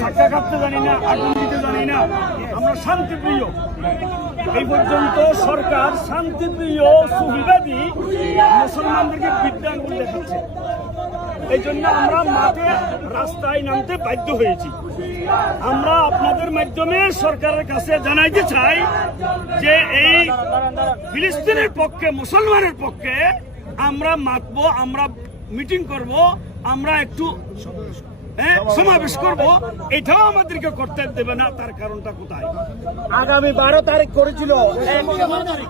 ধাক্কা কাটতে জানি না, আগুন দিতে জানি না, আমরা শান্তিপ্রিয়। এই পর্যন্ত সরকার শান্তিপ্রিয় সুবিধাদি মুসলমানদেরকে বিদ্যাঙ্গুল দেখাচ্ছে। এই জন্য আমরা মাঠে রাস্তায় নামতে বাধ্য হয়েছি। আমরা আপনাদের মাধ্যমে সরকারের কাছে জানাইতে চাই যে এই ফিলিস্তিনের পক্ষে, মুসলমানের পক্ষে আমরা মাতবো, আমরা মিটিং করব, আমরা একটু সমাবেশ করব, এটাও আমাদেরকে করতে দেবে না। তার কারণটা কোথায়? আগামী 12 তারিখ করেছিল, 12 তারিখ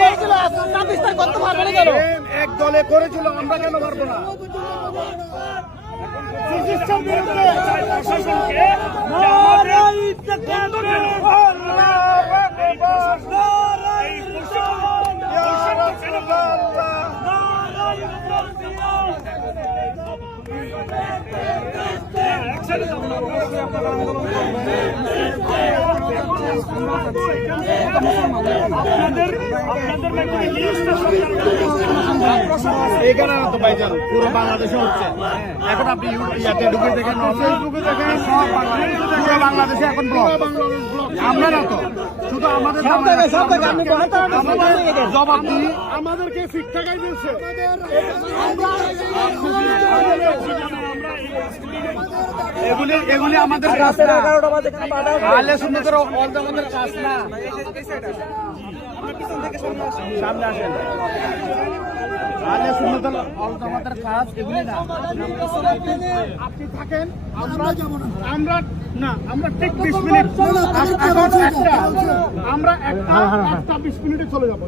করেছিল, করতে পারবে না কেন? এক দলে করেছিল, আমরা কেন পারবো না? প্রশাসনকে এখানে তো ভাইজান পুরো বাংলাদেশে হচ্ছে। এখন আপনি ইয়াতে ঢুকে দেখেন, ফেসবুকে দেখেন, পুরো বাংলাদেশে এখন ব্লক। আমরা না তো শুধু আমাদের জবাব দিই, আমাদেরকে ফিট টাকাই দিচ্ছে। এগুলি আমাদের কাজ না, আহলে সুন্নাতের আমাদের কাজ না। সামনে আসেন, আহলে সুন্নাতের আমাদের কাজ এগুলি না। আপনি থাকেন, আমরা ঠিক 20 মিনিট, আমরা একটা 20 মিনিটে চলে যাবো।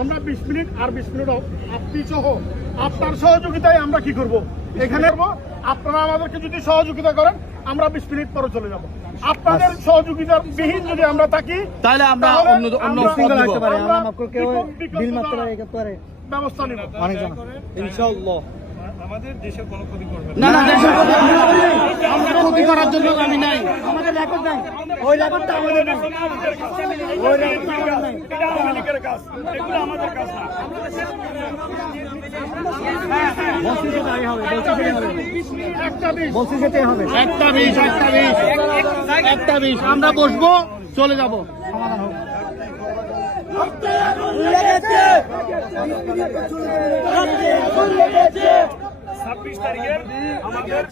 আমরা 20 মিনিট আর 20 মিনিট আপনি সহ আপনার সহযোগিতায় আমরা কি করব এখানে? আপনারা আমাদেরকে যদি সহযোগিতা করেন আমরা 20 মিনিট পরে চলে যাব। আপনাদের সহযোগিতার বিহীন যদি আমরা থাকি তাহলে আমরা অন্য সিঙ্গেল হতে পারে, আমরা মাত্র কেউ বিল মারতে পারে, করতে পারে, ব্যবস্থা নিব অনেকজন ইনশাআল্লাহ। আমাদের দেশের কোনো ক্ষতি করবে না, না দেশের আমরা ক্ষতি করার জন্য আমি নাই, আমাদের রেকর্ড নাই, ওই রেকর্ডটা আমাদের নাই, ওই রেকর্ডটা নাই, এটা আমাদের কাজ, এগুলো আমাদের কাজ না। একটা 20 আমরা বসবো, চলে যাবো, সমাধান হোক। 26 তারিখে আমাদের